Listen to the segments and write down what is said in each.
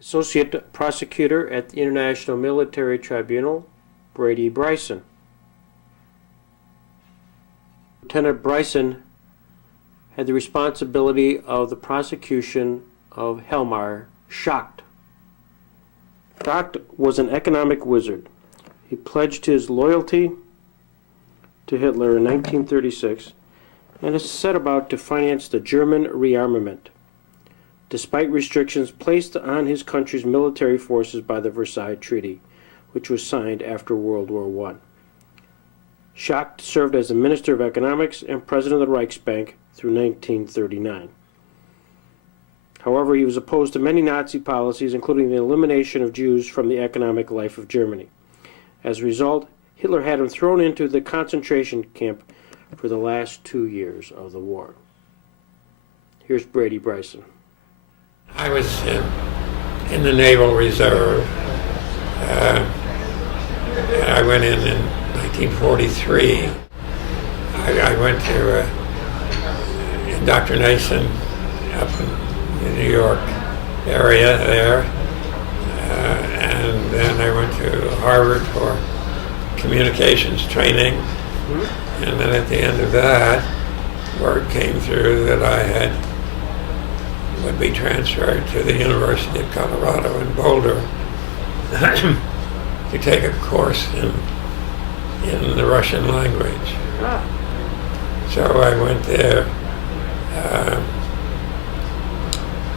Associate Prosecutor at the International Military Tribunal, Brady Bryson. Lieutenant Bryson had the responsibility of the prosecution of Helmar Schacht. Schacht was an economic wizard. He pledged his loyalty to Hitler in 1936 and has set about to finance the German rearmament, despite restrictions placed on his country's military forces by the Versailles Treaty, which was signed after World War I. Schacht served as the Minister of Economics and President of the Reichsbank through 1939. However, he was opposed to many Nazi policies, including the elimination of Jews from the economic life of Germany. As a result, Hitler had him thrown into the concentration camp for the last 2 years of the war. Here's Brady Bryson. I was in the Naval Reserve. I went in 1943. I went to indoctrination up in the New York area there. And then I went to Harvard for communications training. And then at the end of that, word came through that would be transferred to the University of Colorado in Boulder to take a course in the Russian language. So I went there.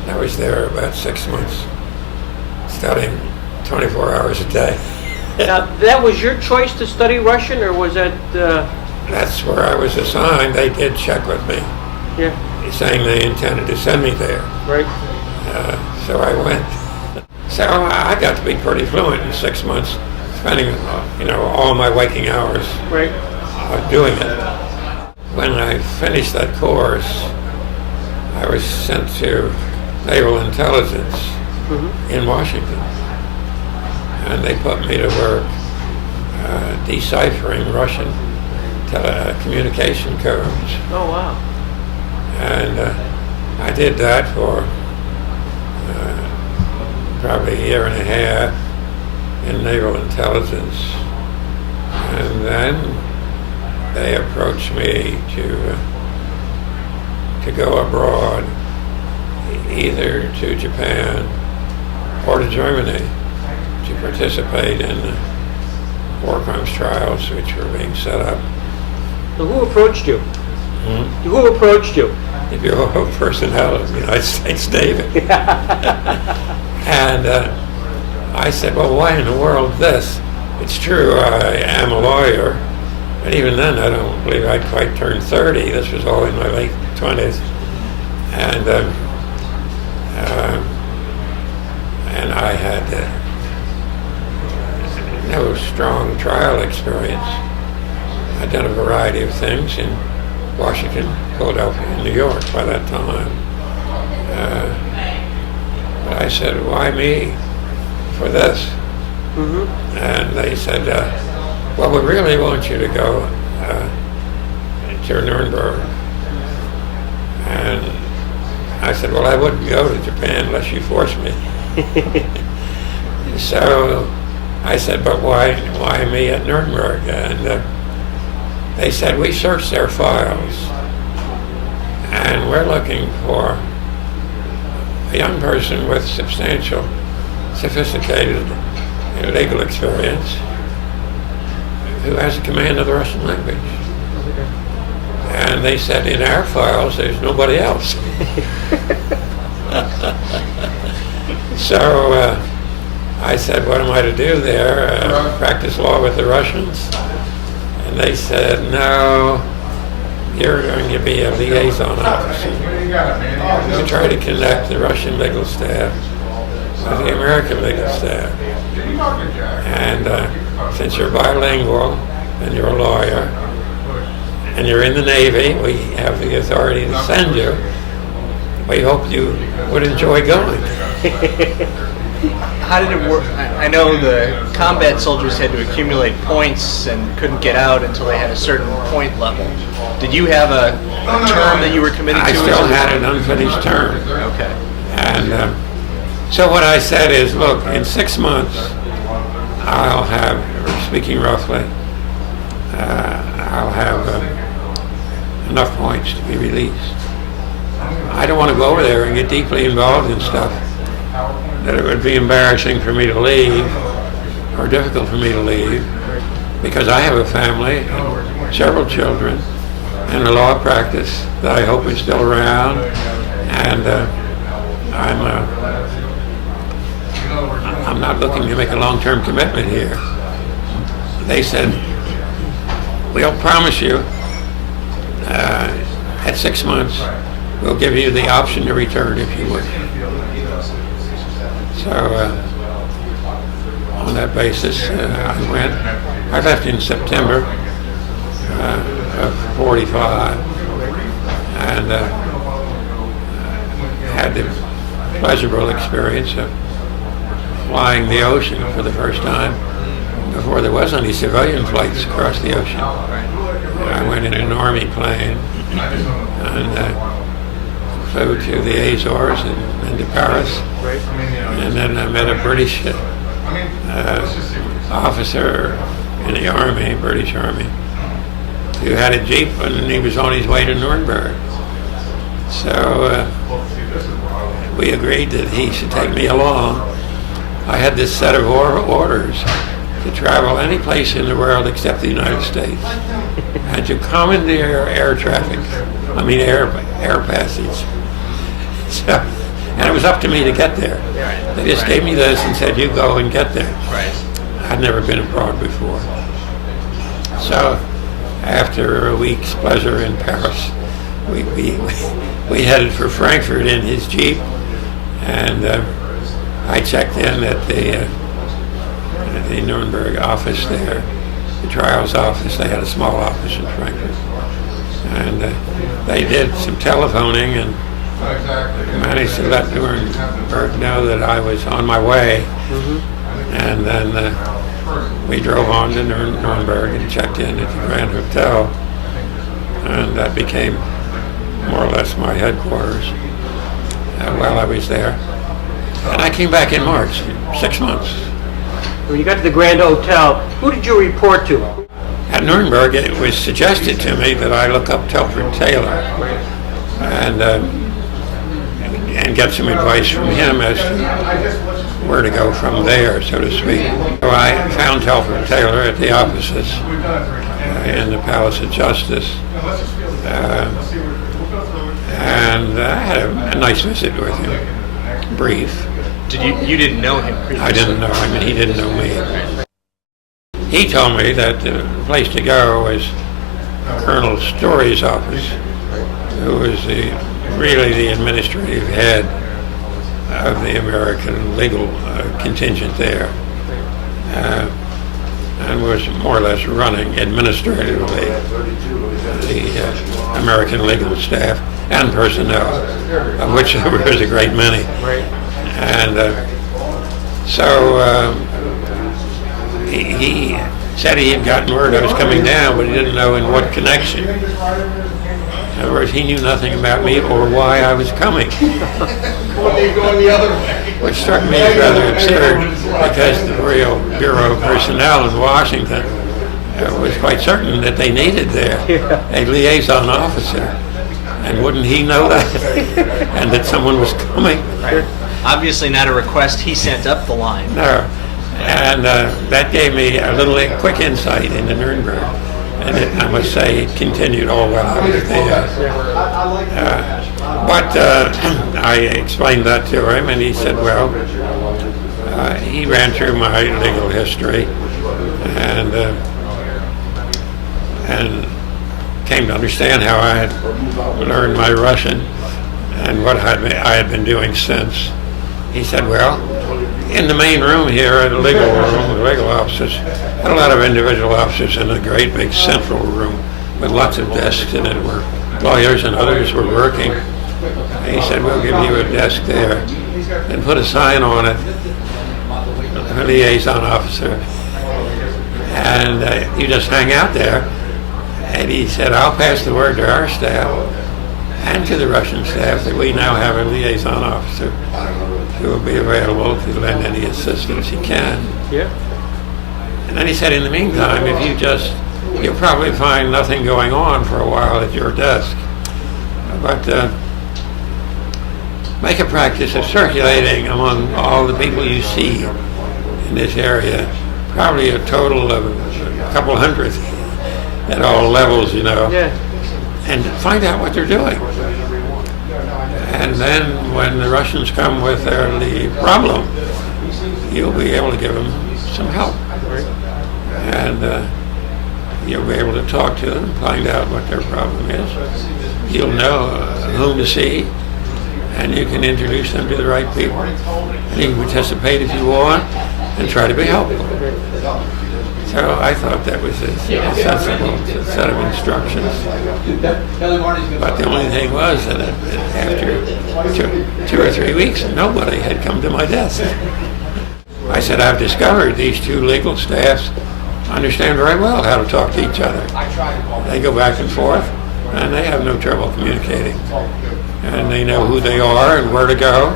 I was there about 6 months, studying 24 hours a day. Now, that was your choice to study Russian, or was that... That's where I was assigned. They did check with me, saying they intended to send me there. Right. So I went. So I got to be pretty fluent in 6 months, spending all my waking hours doing it. When I finished that course, I was sent to Naval Intelligence in Washington, and they put me to work deciphering Russian communication codes. Oh, wow. And I did that for probably a year and a half in Naval Intelligence. And then they approached me to go abroad, either to Japan or to Germany, to participate in the war crimes trials which were being set up. So who approached you? Who approached you? The Bureau of Personnel of the United States Navy. And I said, well, why in the world this? It's true, I am a lawyer, but even then I don't believe I'd quite turned 30. This was all in my late 20s. And I had no strong trial experience. I'd done a variety of things in Washington, Philadelphia, and New York by that time. But I said, why me for this? And they said, well, we really want you to go to Nuremberg. And I said, well, I wouldn't go to Japan unless you forced me. So I said, but why me at Nuremberg? And they said, we searched their files, and we're looking for a young person with substantial, sophisticated legal experience who has a command of the Russian language. And they said, in our files, there's nobody else. So I said, what am I to do there? Practice law with the Russians? And they said, no, you're going to be a liaison officer. You try to connect the Russian legal staff with the American legal staff. And since you're bilingual and you're a lawyer and you're in the Navy, we have the authority to send you. We hope you would enjoy going. How did it work? I know the combat soldiers had to accumulate points and couldn't get out until they had a certain point level. Did you have a term that you were committed to? I still had an unfinished term. Okay. And So what I said is, look, in 6 months, I'll have, speaking roughly, I'll have enough points to be released. I don't want to go over there and get deeply involved in stuff that it would be embarrassing for me to leave or difficult for me to leave, because I have a family and several children and a law practice that I hope is still around, and I'm not looking to make a long-term commitment here. They said, we'll promise you at 6 months we'll give you the option to return if you would. So on that basis, I went. I left in September of 45, and had the pleasurable experience of flying the ocean for the first time before there was any civilian flights across the ocean. I went in an army plane and flew to the Azores and to Paris, and then I met a British officer in the army, British Army, who had a Jeep, and he was on his way to Nuremberg. So we agreed that he should take me along. I had this set of orders to travel any place in the world except the United States, and to commandeer air passage. So, and it was up to me to get there. They just gave me this and said, you go and get there. I'd never been abroad before. So after a week's pleasure in Paris, we headed for Frankfurt in his Jeep, and I checked in at the Nuremberg office there, the trials office. They had a small office in Frankfurt, and they did some telephoning and managed to let Nuremberg know that I was on my way. And then we drove on to Nuremberg and checked in at the Grand Hotel, and that became more or less my headquarters while I was there. And I came back in March, 6 months. When you got to the Grand Hotel, who did you report to? At Nuremberg, it was suggested to me that I look up Telford Taylor and get some advice from him as to where to go from there, so to speak. So I found Telford Taylor at the offices in the Palace of Justice, and I had a nice visit with him, brief. You didn't know him previously? I didn't know him, and he didn't know me. He told me that the place to go was Colonel Storey's office, who was really the administrative head of the American legal contingent there, and was more or less running administratively the American legal staff and personnel, of which there was a great many. And so he said he had gotten word I was coming down, but he didn't know in what connection. In other words, he knew nothing about me or why I was coming. Which struck me as rather absurd, because the Royal Bureau of Personnel in Washington was quite certain that they needed there a liaison officer. And wouldn't he know that? And that someone was coming? Obviously not a request he sent up the line. No. And that gave me a little quick insight into Nuremberg. And I must say, it continued all while I was there. But I explained that to him, and he said, well, he ran through my legal history and came to understand how I had learned my Russian and what I had been doing since. He said, well, in the main room here, the legal room, the legal offices, had a lot of individual officers in a great big central room with lots of desks in it where lawyers and others were working. And he said, we'll give you a desk there and put a sign on it, a liaison officer, and you just hang out there. And he said, I'll pass the word to our staff, and to the Russian staff that we now have a liaison officer who will be available to lend any assistance he can. Yeah. And then he said, in the meantime, you'll probably find nothing going on for a while at your desk. But make a practice of circulating among all the people you see in this area, probably a total of a couple hundred at all levels, Yeah. and find out what they're doing. And then when the Russians come with the problem, you'll be able to give them some help. And you'll be able to talk to them, find out what their problem is. You'll know whom to see, and you can introduce them to the right people. And you can participate if you want, and try to be helpful. So I thought that was a sensible set of instructions. But the only thing was that after 2 or 3 weeks, nobody had come to my desk. I said, I've discovered these two legal staffs understand very well how to talk to each other. They go back and forth, and they have no trouble communicating. And they know who they are and where to go.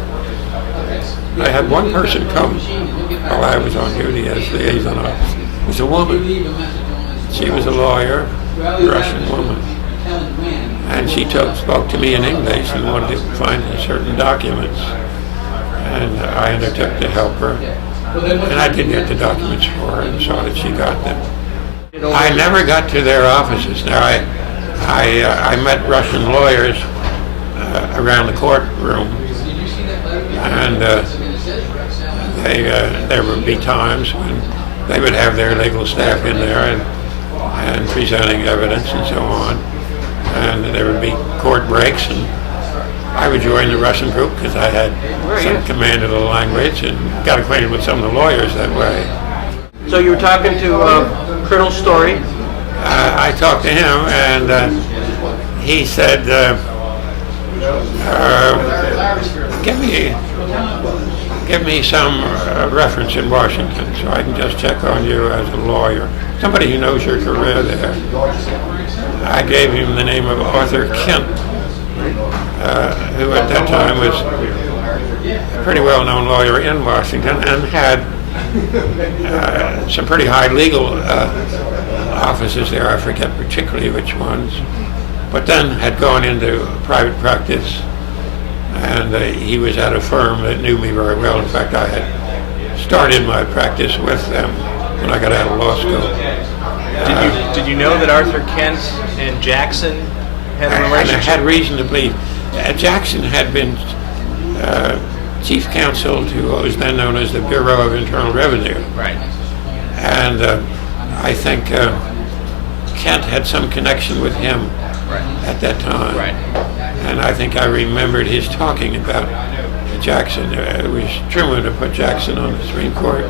I had one person come while I was on duty as liaison officer. It was a woman. She was a lawyer, Russian woman. And she spoke to me in English and wanted to find certain documents. And I undertook to help her. And I did get the documents for her and saw that she got them. I never got to their offices. Now, I met Russian lawyers around the courtroom, and there would be times when they would have their legal staff in there and presenting evidence and so on. And there would be court breaks, and I would join the Russian group because I had some command of the language and got acquainted with some of the lawyers that way. So you were talking to Colonel Storey? I talked to him, and he said, give me some reference in Washington so I can just check on you as a lawyer. Somebody who knows your career there. I gave him the name of Arthur Kent, who at that time was a pretty well-known lawyer in Washington and had some pretty high legal offices there. I forget particularly which ones, but then had gone into private practice, and he was at a firm that knew me very well. In fact, I had started my practice with them when I got out of law school. Did you know that Arthur Kent and Jackson had a relationship? I had reason to believe. Jackson had been chief counsel to what was then known as the Bureau of Internal Revenue. Right. And I think Kent had some connection with him at that time. Right. And I think I remembered his talking about Jackson. It was Truman to put Jackson on the Supreme Court.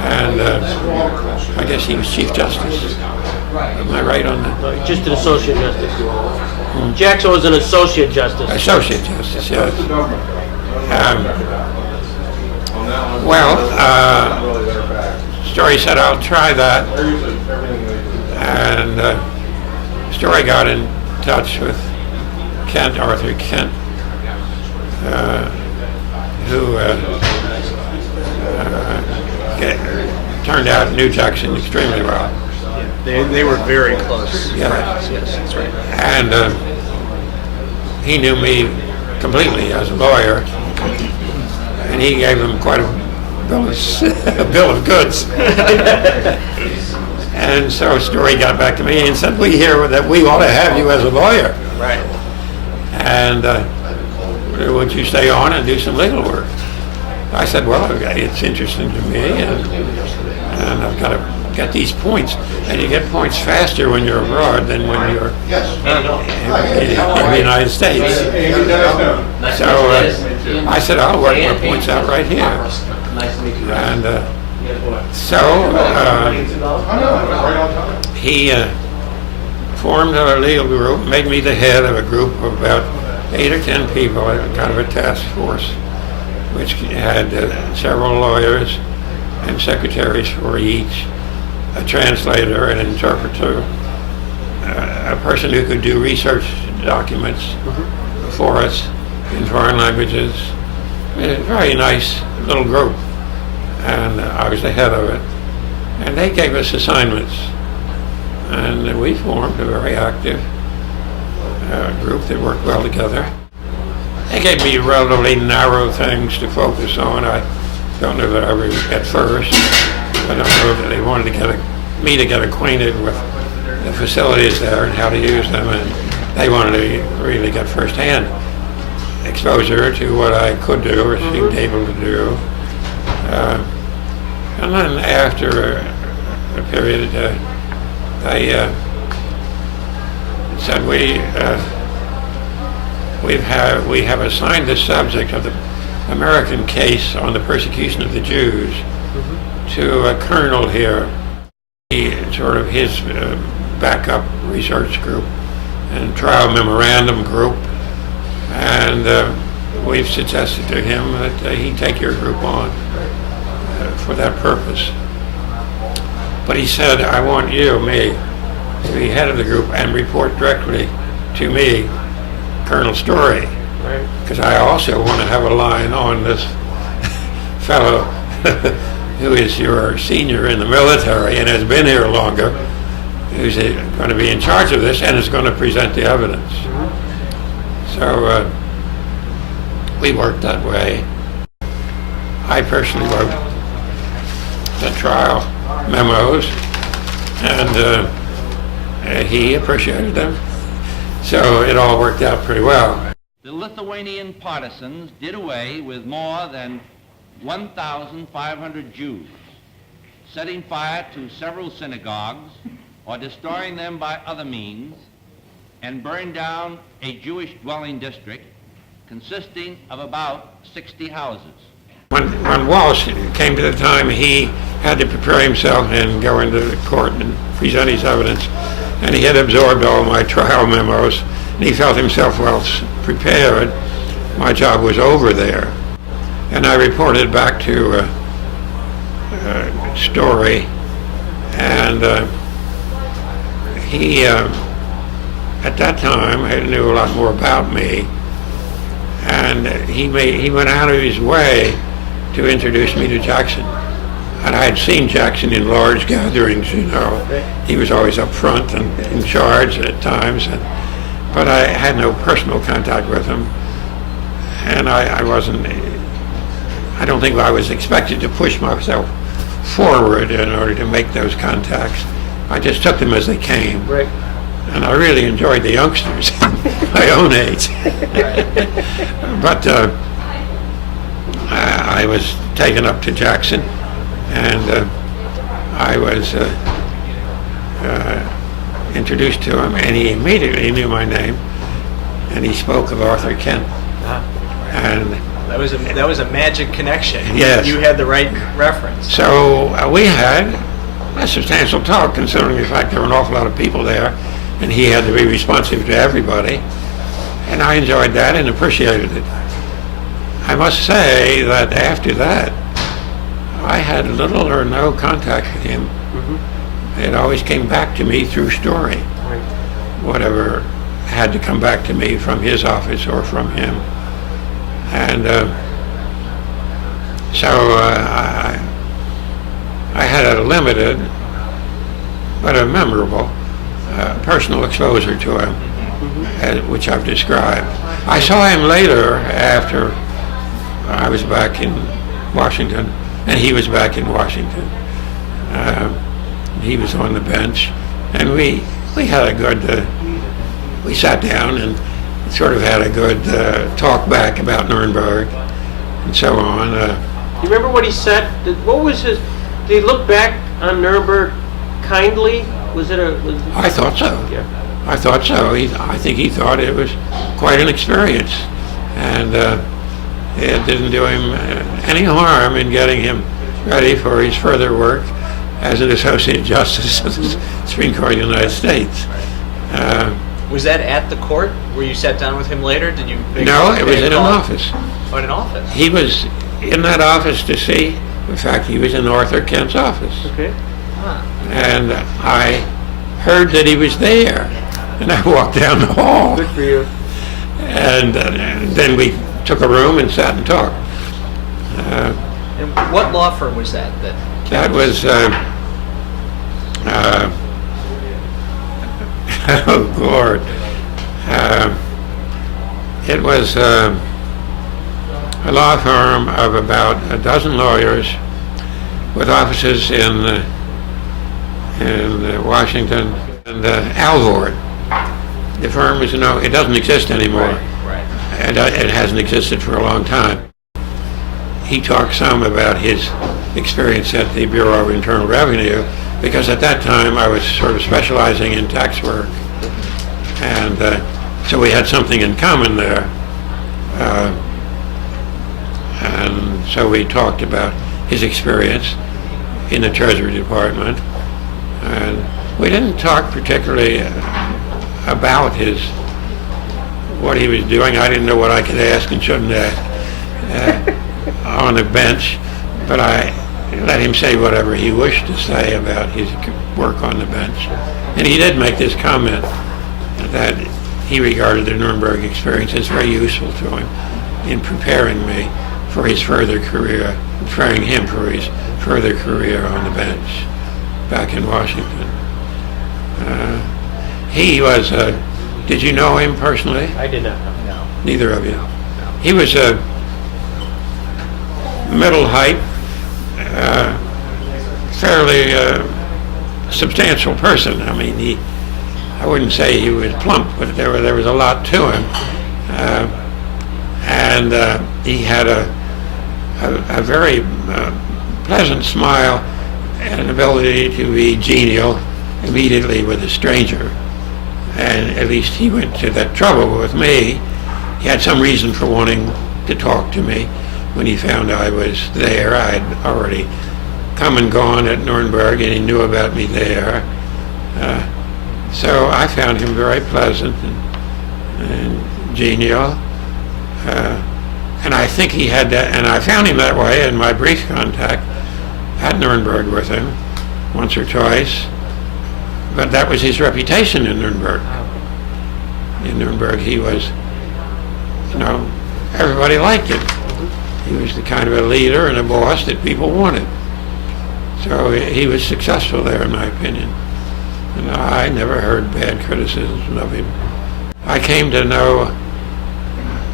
And I guess he was Chief Justice. Am I right on that? Just an associate justice. Jackson was an associate justice. Associate Justice, yes. Storey said, I'll try that. And Storey got in touch with Kent, Arthur Kent, who turned out knew Jackson extremely well. They were very close. Yeah. Yes, that's right. And he knew me completely as a lawyer, and he gave him quite a bill of goods. And so Storey got back to me and said, we hear that we ought to have you as a lawyer. Right. And would you stay on and do some legal work? I said, well, it's interesting to me, and I've got to get these points. And you get points faster when you're abroad than when you're in the United States. So I said, I'll work my points out right here. And he formed a legal group, made me the head of a group of about 8 or 10 people, kind of a task force, which had several lawyers and secretaries for each, a translator, an interpreter, a person who could do research documents for us in foreign languages. A very nice little group, and I was the head of it. And they gave us assignments, and we formed a very active group that worked well together. They gave me relatively narrow things to focus on. I don't know that I ever, at first, I don't know that they wanted me to get acquainted with the facilities there and how to use them, and they wanted to really get firsthand exposure to what I could do or seemed able to do. And then after a period, they said we have assigned the subject of the American case on the persecution of the Jews to a colonel here, sort of his backup research group and trial memorandum group, and we've suggested to him that he take your group on for that purpose. But he said, I want you, me, to be head of the group and report directly to me, Colonel Storey, because I also want to have a line on this fellow who is your senior in the military and has been here longer, who's going to be in charge of this and is going to present the evidence. So we worked that way. I personally wrote the trial memos, and he appreciated them. So it all worked out pretty well. The Lithuanian partisans did away with more than 1,500 Jews, setting fire to several synagogues or destroying them by other means, and burned down a Jewish dwelling district consisting of about 60 houses. When Walsh came to the time, he had to prepare himself and go into the court and present his evidence, and he had absorbed all my trial memos, and he felt himself well prepared. My job was over there, and I reported back to Storey, and he, at that time, knew a lot more about me, and he went out of his way to introduce me to Jackson. And I had seen Jackson in large gatherings, you know. He was always up front and in charge at times, but I had no personal contact with him. And I don't think I was expected to push myself forward in order to make those contacts. I just took them as they came. Right. And I really enjoyed the youngsters, my own age. But I was taken up to Jackson, and I was introduced to him, and he immediately knew my name, and he spoke of Arthur Kent. And that was a magic connection. Yes. You had the right reference. So we had a substantial talk, considering the fact there were an awful lot of people there, and he had to be responsive to everybody, and I enjoyed that and appreciated it. I must say that after that, I had little or no contact with him. It always came back to me through Storey. Whatever had to come back to me from his office or from him. And so I had a limited but a memorable personal exposure to him, which I've described. I saw him later after I was back in Washington, and he was back in Washington. He was on the bench, and we had a good, we sat down and sort of had a good talk back about Nuremberg and so on. You remember what he said? What was his, did he look back on Nuremberg kindly? Was it I thought so. Yeah. I thought so. I think he thought it was quite an experience, and it didn't do him any harm in getting him ready for his further work as an Associate Justice of the Supreme Court of the United States. Was that at the court where you sat down with him later? Did you? No, it was in an office. Oh, in an office. He was in that office to see. In fact, he was in Arthur Kent's office. Okay. Huh. And I heard that he was there. And I walked down the hall. Good for you. And then we took a room and sat and talked. And what law firm was that? That was, oh Lord, it was a law firm of about a dozen lawyers with offices in Washington and Alvord. The firm is, it doesn't exist anymore. Right. And it hasn't existed for a long time. He talked some about his experience at the Bureau of Internal Revenue, because at that time I was sort of specializing in tax work. And so we had something in common there. And so we talked about his experience in the Treasury Department. And we didn't talk particularly about what he was doing. I didn't know what I could ask and shouldn't ask on the bench, but I let him say whatever he wished to say about his work on the bench. And he did make this comment that he regarded the Nuremberg experience as very useful to him in preparing me for his further career, preparing him for his further career on the bench back in Washington. He was, did you know him personally? I did not know. No. Neither of you. He was a middle height, fairly substantial person. I mean, I wouldn't say he was plump, but there was a lot to him. And he had a very pleasant smile and an ability to be genial immediately with a stranger. And at least he went to that trouble with me. He had some reason for wanting to talk to me. When he found I was there, I had already come and gone at Nuremberg, and he knew about me there. So I found him very pleasant and genial. And I think he had that, and I found him that way in my brief contact at Nuremberg with him once or twice. But that was his reputation in Nuremberg. In Nuremberg, he was, everybody liked him. He was the kind of a leader and a boss that people wanted. So he was successful there, in my opinion. And I never heard bad criticisms of him. I came to know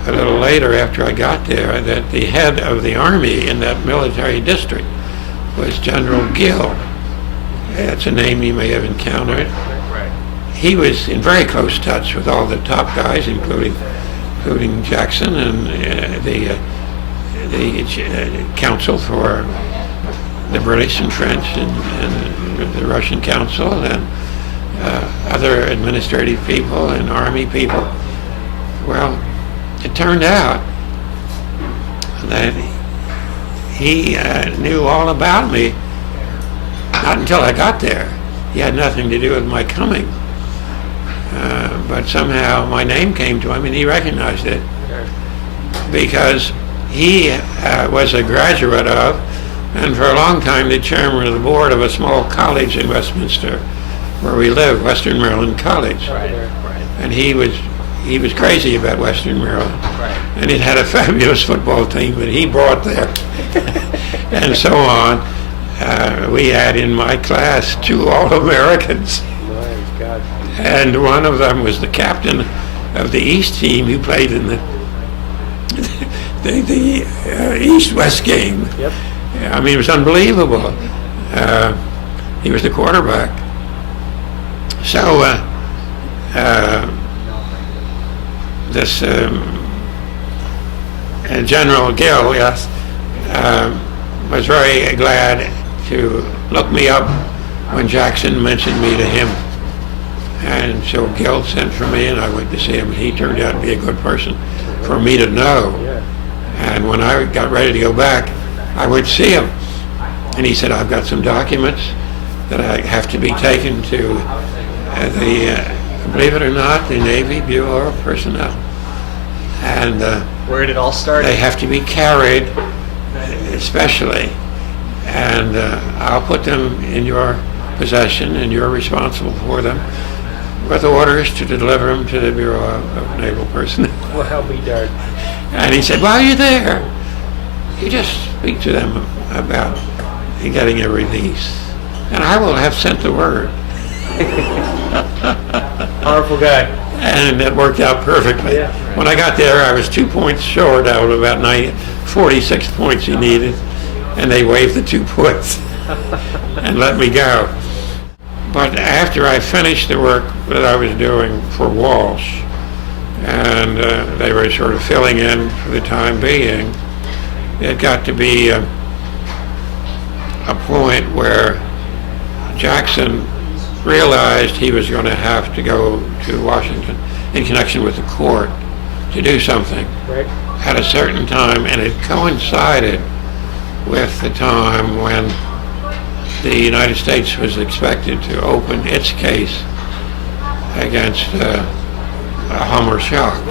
a little later, after I got there, that the head of the army in that military district was General Gill. That's a name you may have encountered. Right. He was in very close touch with all the top guys, including Jackson and the council for the British and French and the Russian council and other administrative people and army people. Well, it turned out that he knew all about me. Not until I got there. He had nothing to do with my coming. But somehow my name came to him and he recognized it, because he was a graduate of, and for a long time the chairman of the board of a small college in Westminster where we live, Western Maryland College. Right. And he was crazy about Western Maryland. Right. And it had a fabulous football team that he brought there. And so on. We had in my class 2 All-Americans. My God. And one of them was the captain of the East team who played in the East-West game. Yep. I mean, it was unbelievable. He was the quarterback. So this General Gill, yes, was very glad to look me up when Jackson mentioned me to him. And so Gill sent for me, and I went to see him. He turned out to be a good person for me to know. Yeah. And when I got ready to go back, I would see him. And he said, I've got some documents that I have to be taken to believe it or not, the Navy Bureau of Personnel. And Where did it all start? they have to be carried especially. And I'll put them in your possession and you're responsible for them. with orders to deliver them to the Bureau of Naval Personnel. Well, I'll be darned. And he said, while you're there, you just speak to them about getting a release, and I will have sent the word. Powerful guy. And it worked out perfectly. Yeah. When I got there, I was 2 points short out of about 46 points he needed, and they waived the 2 points and let me go. But after I finished the work that I was doing for Walsh, and they were sort of filling in for the time being, it got to be a point where Jackson realized he was going to have to go to Washington in connection with the court to do something Right. at a certain time, and it coincided with the time when the United States was expected to open its case against Homer Schacht.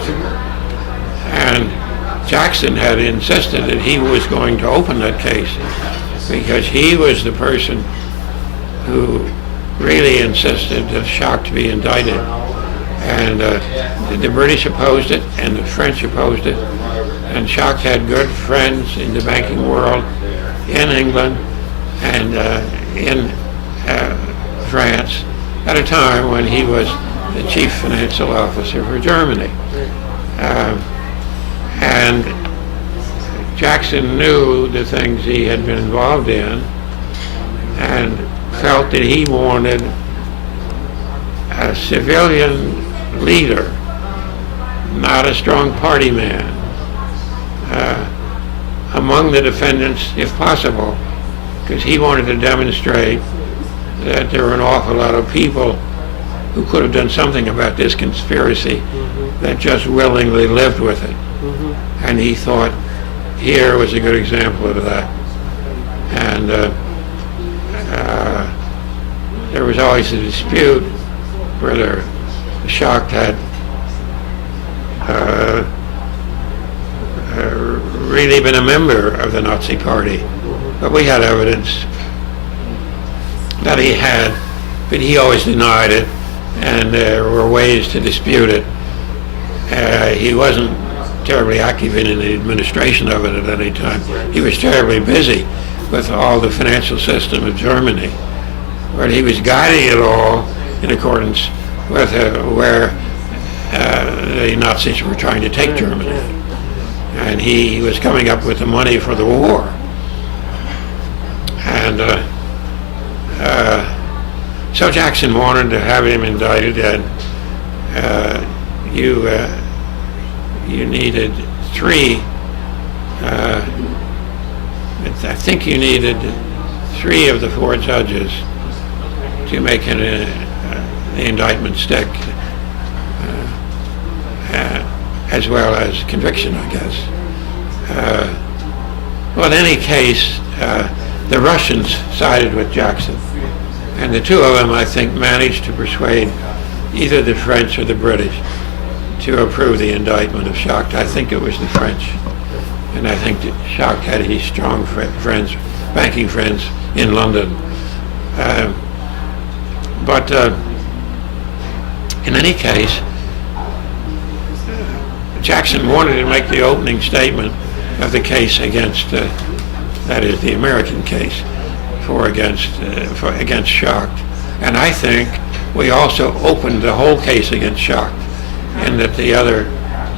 And Jackson had insisted that he was going to open that case because he was the person who really insisted that Schacht be indicted. And the British opposed it, and the French opposed it. And Schacht had good friends in the banking world, in England, and in France, at a time when he was the chief financial officer for Germany. And Jackson knew the things he had been involved in and felt that he wanted a civilian leader, not a strong party man, among the defendants if possible, because he wanted to demonstrate that there were an awful lot of people who could have done something about this conspiracy that just willingly lived with it. And he thought here was a good example of that. And there was always a dispute whether Schacht had really been a member of the Nazi Party. But we had evidence that he had, but he always denied it, and there were ways to dispute it. He wasn't terribly active in the administration of it at any time. He was terribly busy with all the financial system of Germany, but he was guiding it all in accordance with where the Nazis were trying to take Germany. And he was coming up with the money for the war. And so Jackson wanted to have him indicted, and you needed 3. I think you needed 3 of the 4 judges to make the indictment stick, as well as conviction, I guess. Well, in any case, the Russians sided with Jackson, and the 2 of them, I think, managed to persuade either the French or the British to approve the indictment of Schacht. I think it was the French, and I think that Schacht had his strong friends, banking friends in London. But in any case, Jackson wanted to make the opening statement of the case against, that is, the American case against Schacht. And I think we also opened the whole case against Schacht, and that the other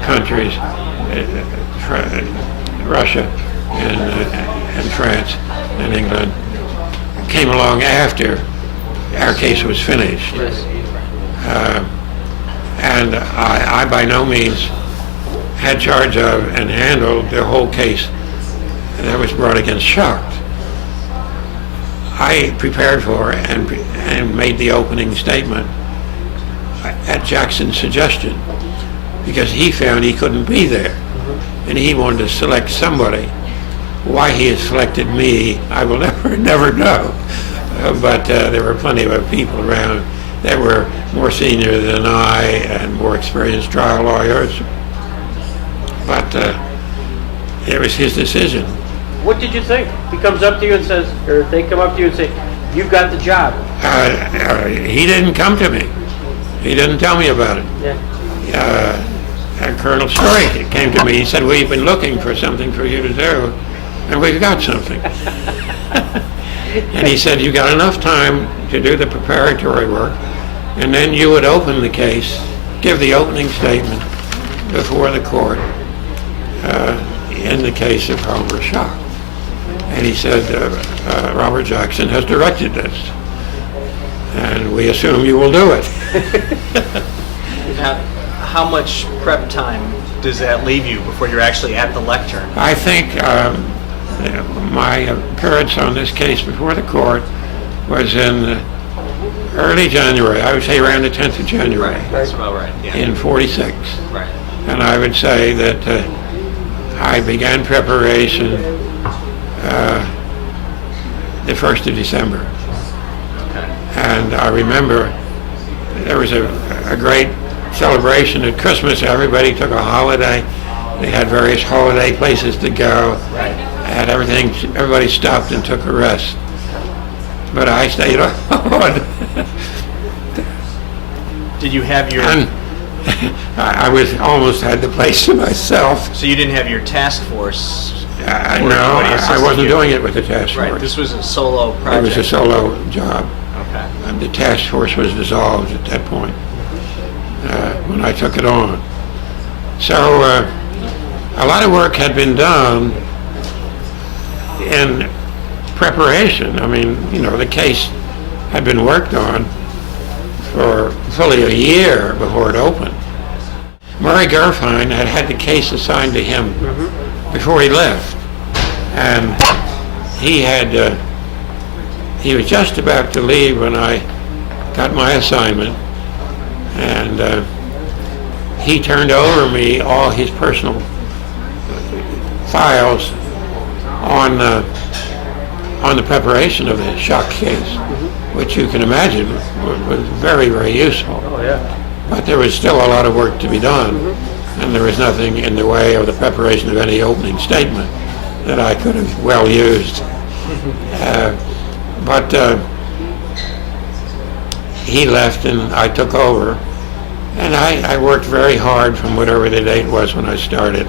countries, Russia and France and England, came along after our case was finished. And I by no means had charge of and handled the whole case that was brought against Schacht. I prepared for and made the opening statement at Jackson's suggestion, because he found he couldn't be there, and he wanted to select somebody. Why he had selected me, I will never know. But there were plenty of people around that were more senior than I and more experienced trial lawyers. But it was his decision. What did you think? He comes up to you and says, or they come up to you and say, "You've got the job." He didn't come to me. He didn't tell me about it. And Colonel Storey came to me. He said, "We've been looking for something for you to do, and we've got something." And he said, "You got enough time to do the preparatory work, and then you would open the case, give the opening statement before the court in the case of Homer Schacht." And he said, "Robert Jackson has directed this, and we assume you will do it." Now, how much prep time does that leave you before you're actually at the lectern? I think my appearance on this case before the court was in early January. I would say around the 10th of January. That's about right. Yeah. In 46. Right. And I would say that I began preparation the 1st of December. Okay. And I remember there was a great celebration at Christmas. Everybody took a holiday. They had various holiday places to go. Right. And everybody stopped and took a rest. But I stayed on. Did you have your... And I almost had the place to myself. So you didn't have your task force? No, I wasn't doing it with the task force. Right, this was a solo project. It was a solo job. Okay. And the task force was dissolved at that point when I took it on. So a lot of work had been done in preparation. I mean, the case had been worked on for fully a year before it opened. Murray Gerfine had had the case assigned to him before he left, and he was just about to leave when I got my assignment, and he turned over me all his personal files on the preparation of the Schacht case, which you can imagine was very, very useful. Oh, yeah. But there was still a lot of work to be done, and there was nothing in the way of the preparation of any opening statement that I could have well used. But he left and I took over, and I worked very hard from whatever the date was when I started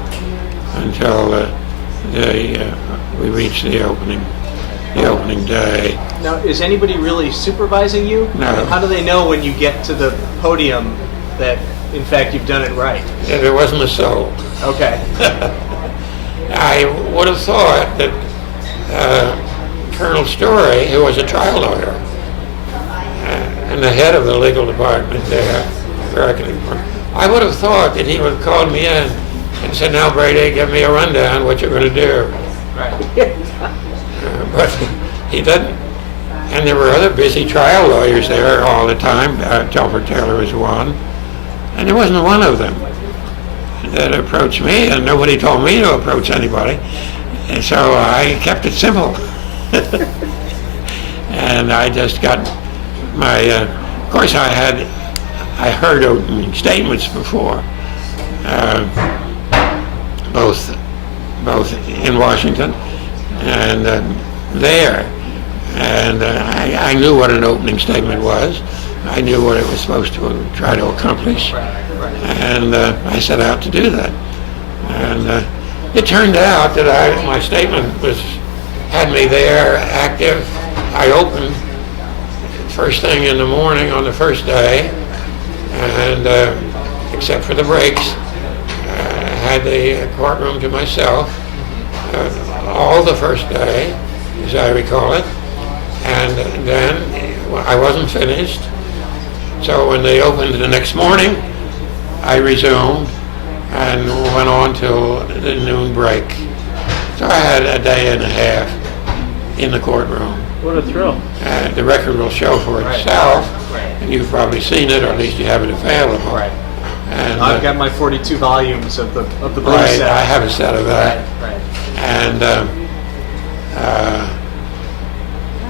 until we reached the opening day. Now, is anybody really supervising you? No. How do they know when you get to the podium that, in fact, you've done it right? There wasn't a soul. Okay. I would have thought that Colonel Storey, who was a trial lawyer and the head of the legal department there, I would have thought that he would have called me in and said, "Now, Brady, give me a rundown what you're going to do." Right. But he didn't. And there were other busy trial lawyers there all the time. Telford Taylor was one. And there wasn't one of them that approached me, and nobody told me to approach anybody. And so I kept it simple. And I just got my, of course I heard opening statements before, both in Washington and there. And I knew what an opening statement was. I knew what it was supposed to try to accomplish. And I set out to do that. And it turned out that my statement had me there active. I opened first thing in the morning on the first day, and except for the breaks, I had the courtroom to myself all the first day, as I recall it. And then I wasn't finished. So when they opened the next morning, I resumed and went on till the noon break. So I had a day and a half in the courtroom. What a thrill. The record will show for itself, and you've probably seen it, or at least you have it available. Right. And I've got my 42 volumes of the blue right, set. I have a set of that. Right. And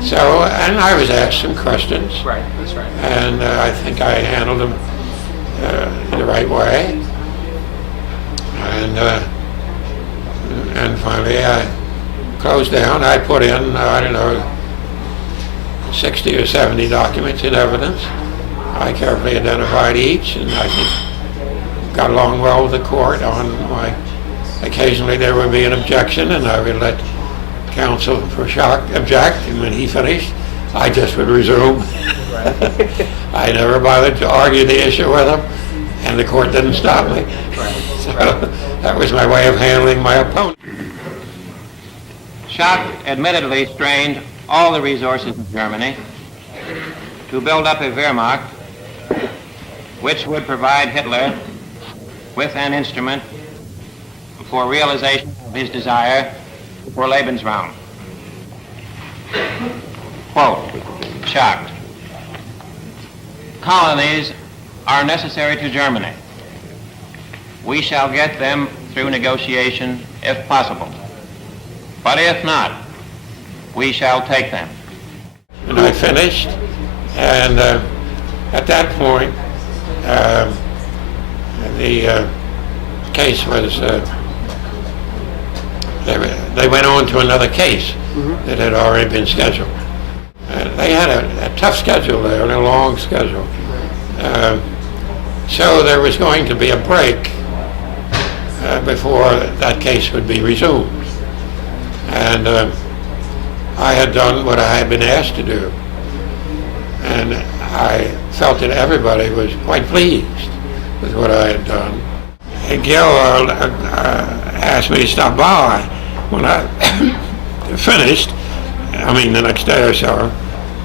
and I was asked some questions. Right, that's right. And I think I handled them the right way. And finally I closed down. I put in, 60 or 70 documents in evidence. I carefully identified each, and I think got along well with the court. Occasionally there would be an objection, and I would let counsel for Schacht object, and when he finished, I just would resume. I never bothered to argue the issue with him, and the court didn't stop me. So that was my way of handling my opponent. Schacht admittedly strained all the resources of Germany to build up a Wehrmacht which would provide Hitler with an instrument for realization of his desire for Lebensraum. Quote, Schacht, colonies are necessary to Germany. We shall get them through negotiation if possible. But if not, we shall take them. And I finished, and at that point, the case was, they went on to another case that had already been scheduled. They had a tough schedule there, and a long schedule. So there was going to be a break before that case would be resumed. And I had done what I had been asked to do. And I felt that everybody was quite pleased with what I had done. And Gill asked me to stop by when I finished, the next day or so,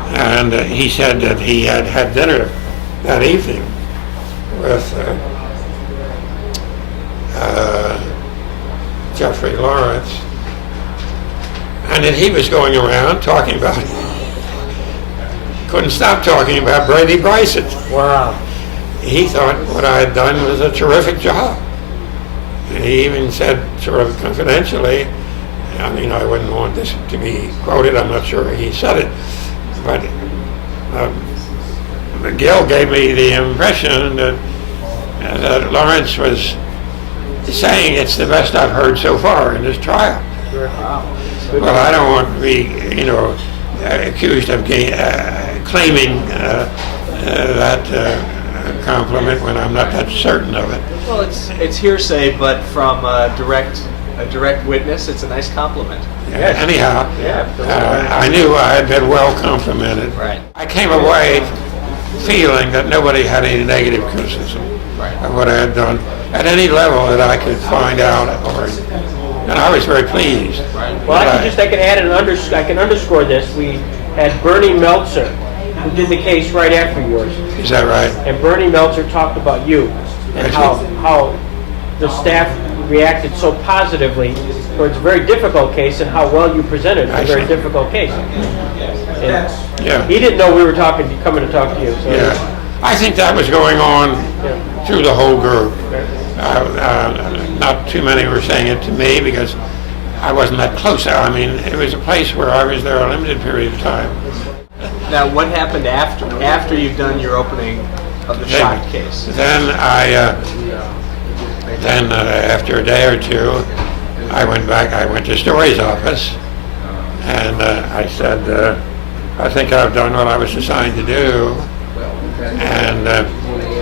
and he said that he had had dinner that evening with Jeffrey Lawrence, and that he was going around talking about, couldn't stop talking about Brady Bryson. Wow. He thought what I had done was a terrific job. And he even said, sort of confidentially, I wouldn't want this to be quoted, I'm not sure he said it, but Gill gave me the impression that Lawrence was saying it's the best I've heard so far in this trial. Wow. Well, I don't want to be, accused of claiming that compliment when I'm not that certain of it. Well, it's hearsay, but from a direct witness, it's a nice compliment. Yeah, anyhow, I knew I had been well complimented. Right. I came away feeling that nobody had any negative criticism of what I had done at any level that I could find out, and I was very pleased. Well, I can add I can underscore this. We had Bernie Meltzer, who did the case right after yours. Is that right? And Bernie Meltzer talked about you and how the staff reacted so positively towards a very difficult case and how well you presented a very difficult case. And he didn't know we were coming to talk to you. So yeah. I think that was going on through the whole group. Not too many were saying it to me because I wasn't that close. It was a place where I was there a limited period of time. Now, what happened after you've done your opening of the Schacht case? Then after a day or two, I went back. I went to Storey's office, and I said, I think I've done what I was assigned to do, and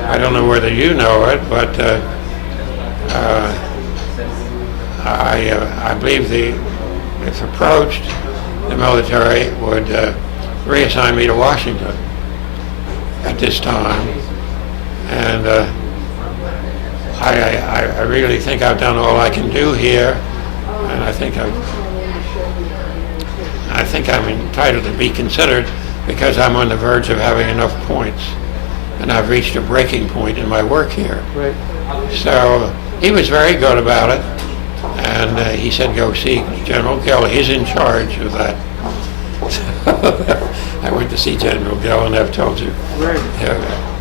I don't know whether you know it, but I believe if approached, the military would reassign me to Washington at this time, and I really think I've done all I can do here, and I think I'm entitled to be considered because I'm on the verge of having enough points, and I've reached a breaking point in my work here. Right. So he was very good about it, and he said, go see General Gill. He's in charge of that. I went to see General Gill, and I've told you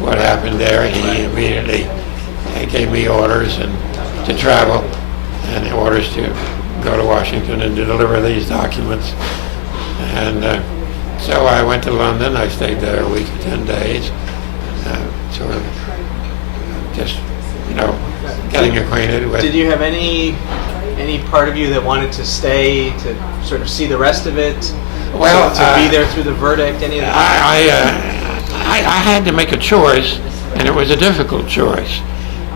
what happened there. He immediately gave me orders to travel and orders to go to Washington and to deliver these documents. And so I went to London. I stayed there a week, 10 days, sort of just, getting acquainted with. Did you have any part of you that wanted to stay to sort of see the rest of it? Well, to be there through the verdict, any of that? I had to make a choice, and it was a difficult choice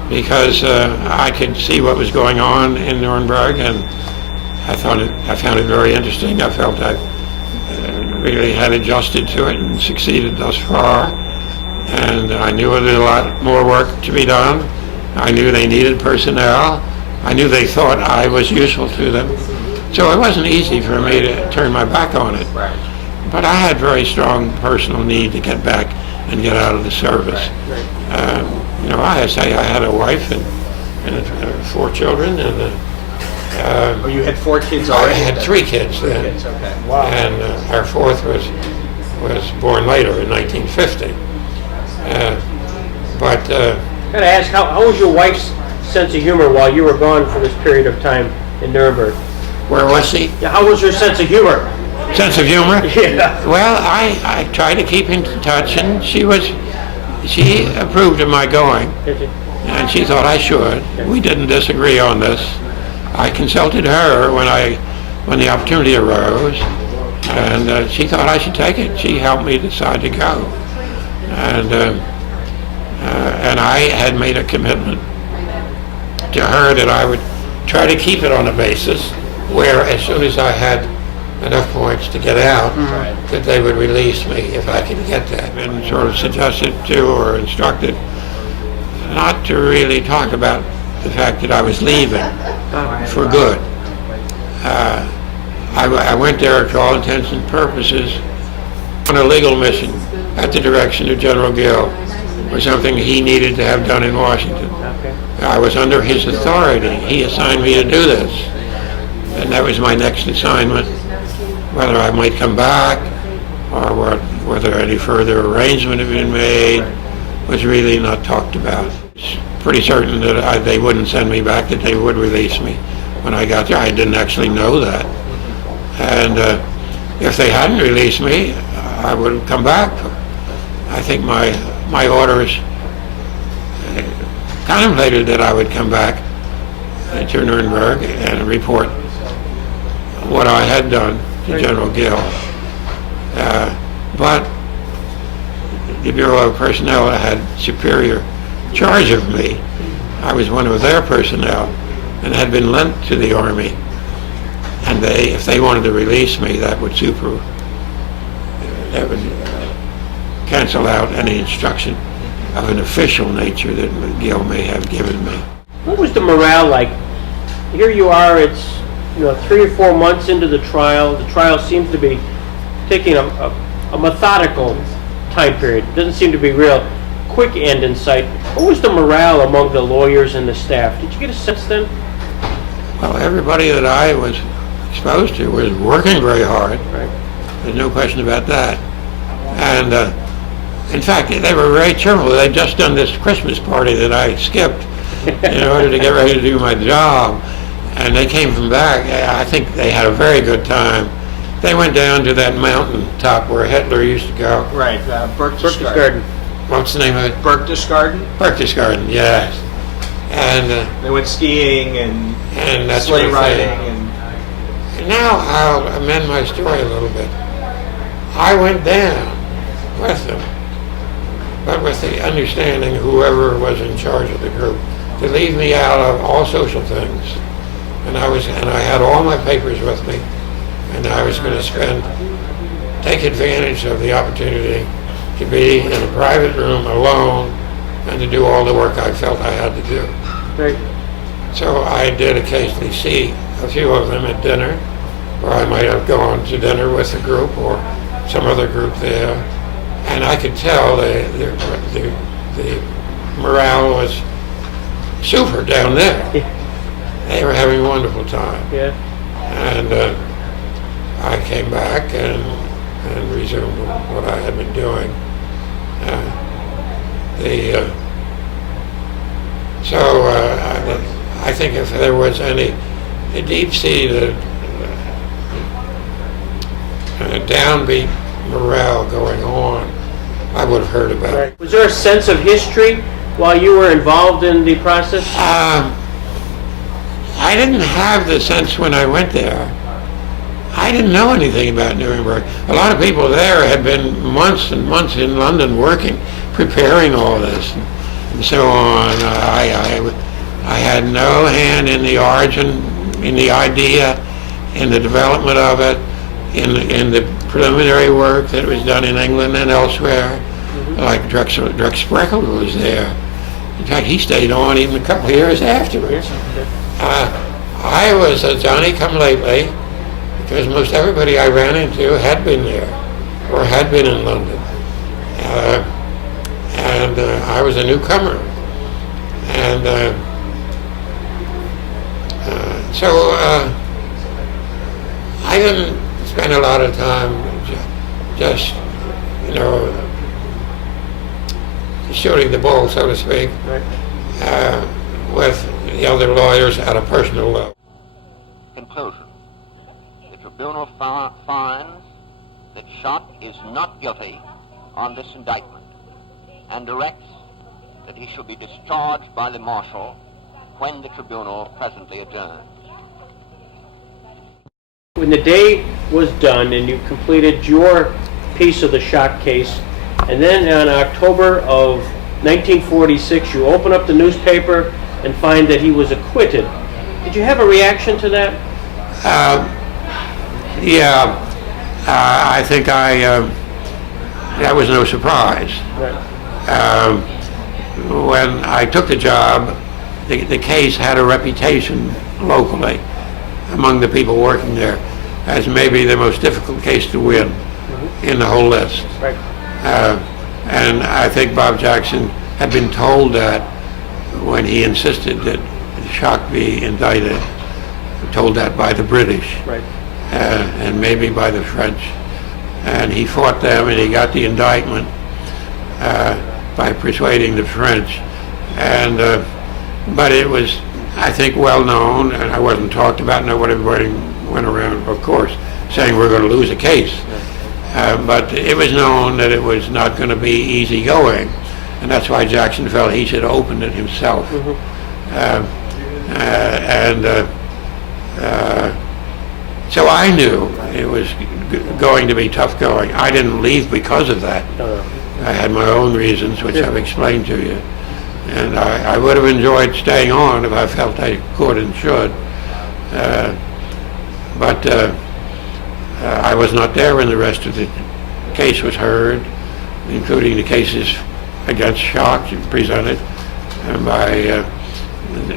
because I could see what was going on in Nuremberg, and I found it very interesting. I felt I really had adjusted to it and succeeded thus far, and I knew there was a lot more work to be done. I knew they needed personnel. I knew they thought I was useful to them. So it wasn't easy for me to turn my back on it. Right. But I had very strong personal need to get back and get out of the service. You know, I say I had a wife and 4 children, and Oh, you had 4 kids I already? had 3 kids then. Kids, okay. Wow. And our 4th was born later in 1950. But Gotta ask, how was your wife's sense of humor while you were gone for this period of time in Nuremberg? where was she? Yeah, how was her sense of humor? Sense of humor? Yeah. Well, I tried to keep in touch, and she approved of my going, and she thought I should. We didn't disagree on this. I consulted her when the opportunity arose, and she thought I should take it. She helped me decide to go, and I had made a commitment to her that I would try to keep it on a basis where, as soon as I had enough points to get out, that they would release me if I could get that. And sort of suggested to or instructed not to really talk about the fact that I was leaving for good. I went there for all intents and purposes on a legal mission at the direction of General Gill for something he needed to have done in Washington. Okay. I was under his authority. He assigned me to do this. And that was my next assignment. Whether I might come back or whether any further arrangement had been made was really not talked about. It's pretty certain that they wouldn't send me back, that they would release me when I got there. I didn't actually know that. And if they hadn't released me, I would have come back. I think my orders contemplated that I would come back to Nuremberg and report what I had done to General Gill. But the Bureau of Personnel had superior charge of me. I was one of their personnel and had been lent to the Army. And if they wanted to release me, that would cancel out any instruction of an official nature that Gill may have given me. What was the morale like? Here you are, it's 3 or 4 months into the trial. The trial seems to be taking a methodical time period. It doesn't seem to be real quick end in sight. What was the morale among the lawyers and the staff? Did you get a sense then? Well, everybody that I was exposed to was working very hard. Right. There's no question about that. And in fact, they were very cheerful. They'd just done this Christmas party that I skipped in order to get ready to do my job. And they came from back. I think they had a very good time. They went down to that mountain top where Hitler used to go. Right, Berchtesgaden. What's the name of it? Berchtesgaden? Berchtesgaden, yes. And They went skiing and that sleigh sort of riding. thing. And now I'll amend my story a little bit. I went down with them, but with the understanding, whoever was in charge of the group, to leave me out of all social things. And I had all my papers with me, and I was going to take advantage of the opportunity to be in a private room alone and to do all the work I felt I had to do. Right. So I did occasionally see a few of them at dinner, or I might have gone to dinner with a group or some other group there, and I could tell the morale was super down there. Yeah. They were having a wonderful time. Yeah. And I came back and resumed what I had been doing. I think if there was any deep-seated downbeat morale going on, I would have heard about it. Was there a sense of history while you were involved in the process? I didn't have the sense when I went there. I didn't know anything about Nuremberg. A lot of people there had been months and months in London working, preparing all this and so on. I had no hand in the origin, in the idea, in the development of it, in the preliminary work that was done in England and elsewhere. Like Drex Spreckle was there. In fact, he stayed on even a couple of years afterwards. I was a Johnny-come-lately, because most everybody I ran into had been there, or had been in London. And I was a newcomer. And so I didn't spend a lot of time just, you know, shooting the bull, so to speak, with the other lawyers at a personal level. Conclusion. The tribunal finds that Schacht is not guilty on this indictment and directs that he shall be discharged by the marshal when the tribunal presently adjourns. When the day was done and you completed your piece of the Schacht case, and then in October of 1946 you open up the newspaper and find that he was acquitted, did you have a reaction to that? Yeah, I think that was no surprise. Right. When I took the job, the case had a reputation locally among the people working there as maybe the most difficult case to win in the whole list. Right. And I think Bob Jackson had been told that when he insisted that Schacht be indicted, told that by the British. Right. And maybe by the French. And he fought them and he got the indictment by persuading the French. And but it was, I think, well known, and I wasn't talked about, and everybody went around, of course, saying we're going to lose a case. But it was known that it was not going to be easy going, and that's why Jackson felt he should open it himself. So I knew it was going to be tough going. I didn't leave because of that. I had my own reasons, which I've explained to you. And I would have enjoyed staying on if I felt I could and should. But I was not there when the rest of the case was heard, including the cases against Schacht presented by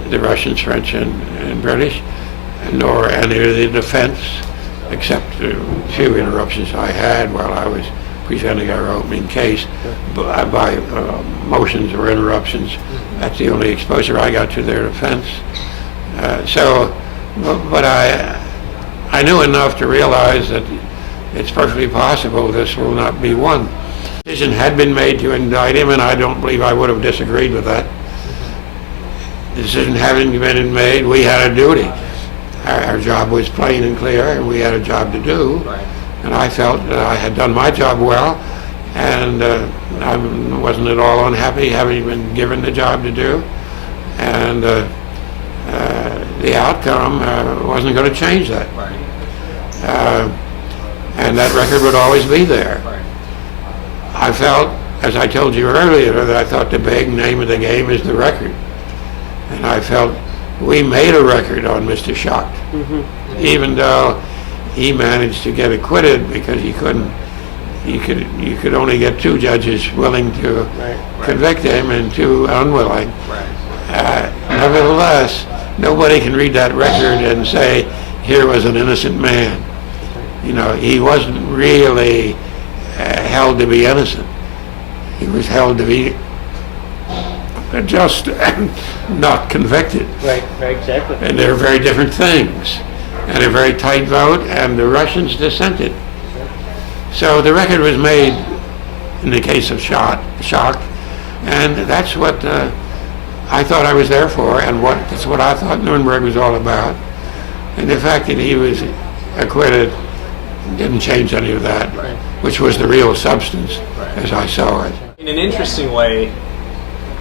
the Russians, French, and British, nor any of the defense, except a few interruptions I had while I was presenting our opening case by motions or interruptions. That's the only exposure I got to their defense. But I knew enough to realize that it's perfectly possible this will not be won. The decision had been made to indict him, and I don't believe I would have disagreed with that. The decision having been made, we had a duty. Our job was plain and clear, and we had a job to do. Right. And I felt that I had done my job well, and I wasn't at all unhappy having been given the job to do. And the outcome wasn't going to change that. Right. And that record would always be there. Right. I felt, as I told you earlier, that I thought the big name of the game is the record. And I felt we made a record on Mr. Schacht, even though he managed to get acquitted because he couldn't. You could only get 2 judges willing to convict him and 2 unwilling. Nevertheless, nobody can read that record and say here was an innocent man. You know, he wasn't really held to be innocent. He was held to be just not convicted. Right, exactly. And they're very different things. And a very tight vote, and the Russians dissented. So the record was made in the case of Schacht, and that's what I thought I was there for, and that's what I thought Nuremberg was all about. And the fact that he was acquitted didn't change any of that, which was the real substance as I saw it. In an interesting way,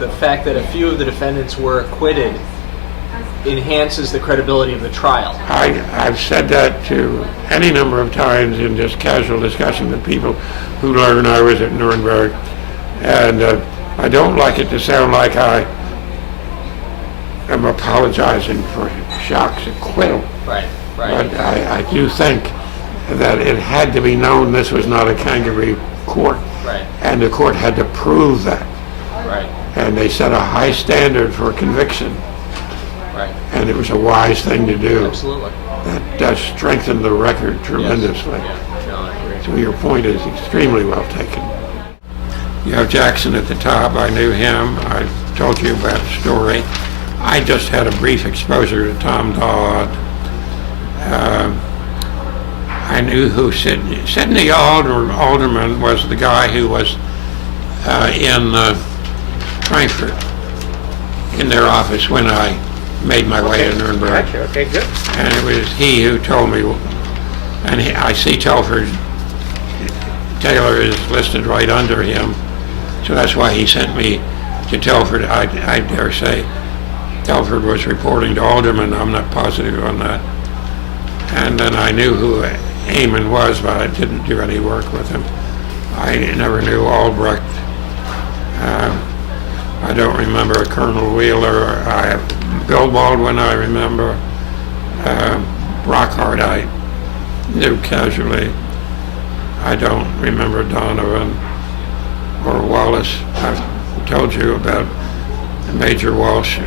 the fact that a few of the defendants were acquitted enhances the credibility of the trial. I've said that to any number of times in just casual discussion with people who learn I was at Nuremberg, and I don't like it to sound like I am apologizing for Schacht's acquittal. Right. But I do think that it had to be known this was not a kangaroo court, Right. and the court had to prove that. Right. And they set a high standard for conviction, Right. and it was a wise thing to do. Absolutely. That does strengthen the record tremendously. Yeah. No, I agree. So your point is extremely well taken. You have Jackson at the top. I knew him. I told you about Storey. I just had a brief exposure to Tom Dodd. I knew who Sidney Alderman was, the guy who was in Frankfurt in their office when I made my way to Nuremberg. Gotcha. Okay, good. And it was he who told me, and I see Telford Taylor is listed right under him, so that's why he sent me to Telford. I dare say Telford was reporting to Alderman. I'm not positive on that. And then I knew who Eamon was, but I didn't do any work with him. I never knew Albrecht. I don't remember Colonel Wheeler. Bill Baldwin I remember. Brockhart I knew casually. I don't remember Donovan or Wallace. I've told you about Major Walsh,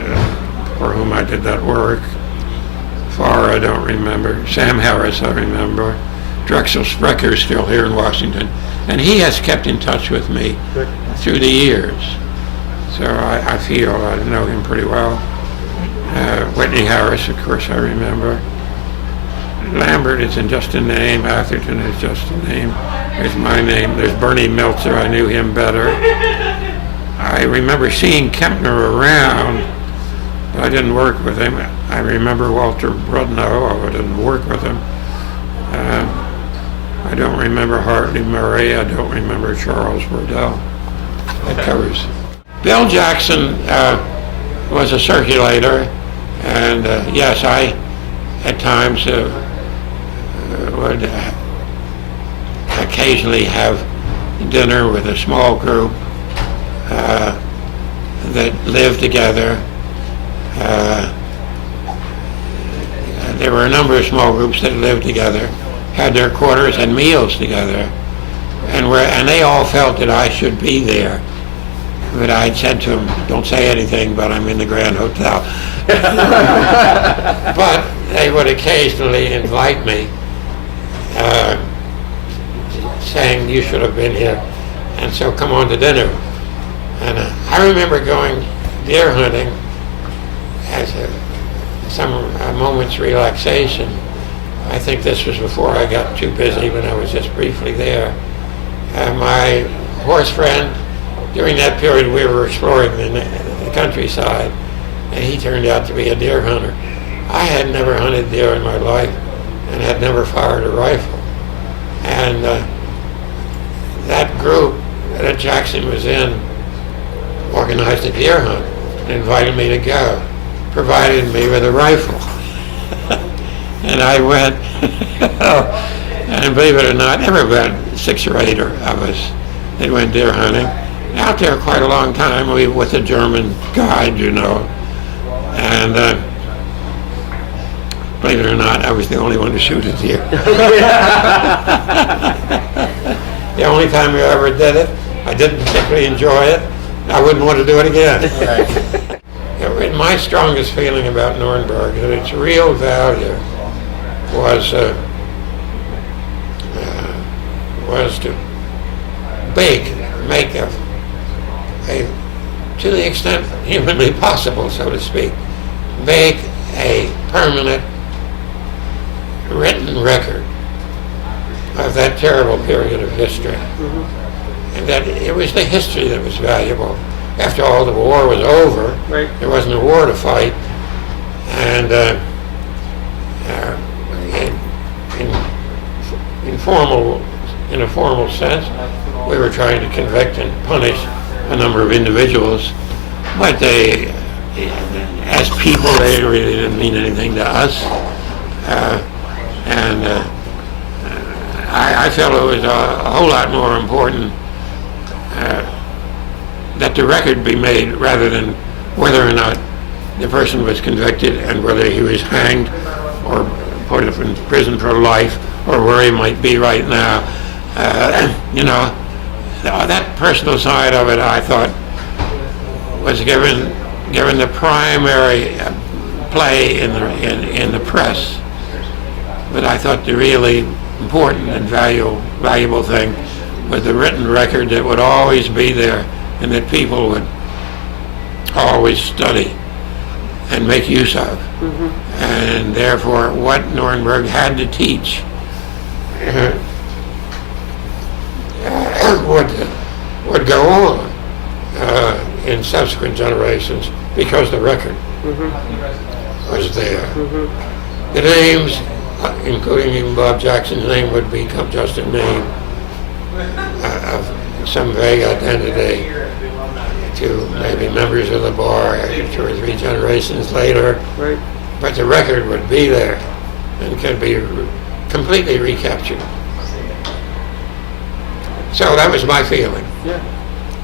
for whom I did that work. Farr I don't remember. Sam Harris I remember. Drexel Sprecher is still here in Washington, and he has kept in touch with me through the years. So I feel I know him pretty well. Whitney Harris, of course, I remember. Lambert isn't just a name. Atherton is just a name. There's my name. There's Bernie Meltzer. I knew him better. I remember seeing Kempner around, but I didn't work with him. I remember Walter Brudnow, although I didn't work with him. I don't remember Hartley Murray. I don't remember Charles Burdell. That covers. Bill Jackson was a circulator, and yes, I at times would occasionally have dinner with a small group that lived together. There were a number of small groups that lived together, had their quarters and meals together, and they all felt that I should be there. But I'd said to them, don't say anything, but I'm in the Grand Hotel. But they would occasionally invite me, saying, you should have been here, and so come on to dinner. And I remember going deer hunting as a moment's relaxation. I think this was before I got too busy, when I was just briefly there. My horse friend, during that period we were exploring the countryside, and he turned out to be a deer hunter. I had never hunted deer in my life and had never fired a rifle. And that group that Jackson was in organized a deer hunt and invited me to go, provided me with a rifle. And I went, and believe it or not, there were about 6 or 8 of us that went deer hunting. Out there quite a long time, with a German guide, you know. And believe it or not, I was the only one to shoot a deer. The only time I ever did it, I didn't particularly enjoy it. I wouldn't want to do it again. Right. My strongest feeling about Nuremberg, that its real value was to make to the extent humanly possible, so to speak, make a permanent written record of that terrible period of history. Mm-hmm. And that it was the history that was valuable. After all, the war was over. Right. There wasn't a war to fight. And in a formal sense, we were trying to convict and punish a number of individuals, but as people, they really didn't mean anything to us. I felt it was a whole lot more important that the record be made rather than whether or not the person was convicted and whether he was hanged or put in prison for life or where he might be right now. You know, that personal side of it, I thought, was given the primary play in the press. But I thought the really important and valuable thing was the written record that would always be there and that people would always study and make use of. And therefore, what Nuremberg had to teach would go on in subsequent generations because the record was there. The names, including even Bob Jackson's name, would become just a name of some vague identity to maybe members of the bar 2 or 3 generations later. Right. But the record would be there and could be completely recaptured. So that was my feeling. Yeah.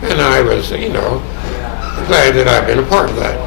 And I was, glad that I've been a part of that.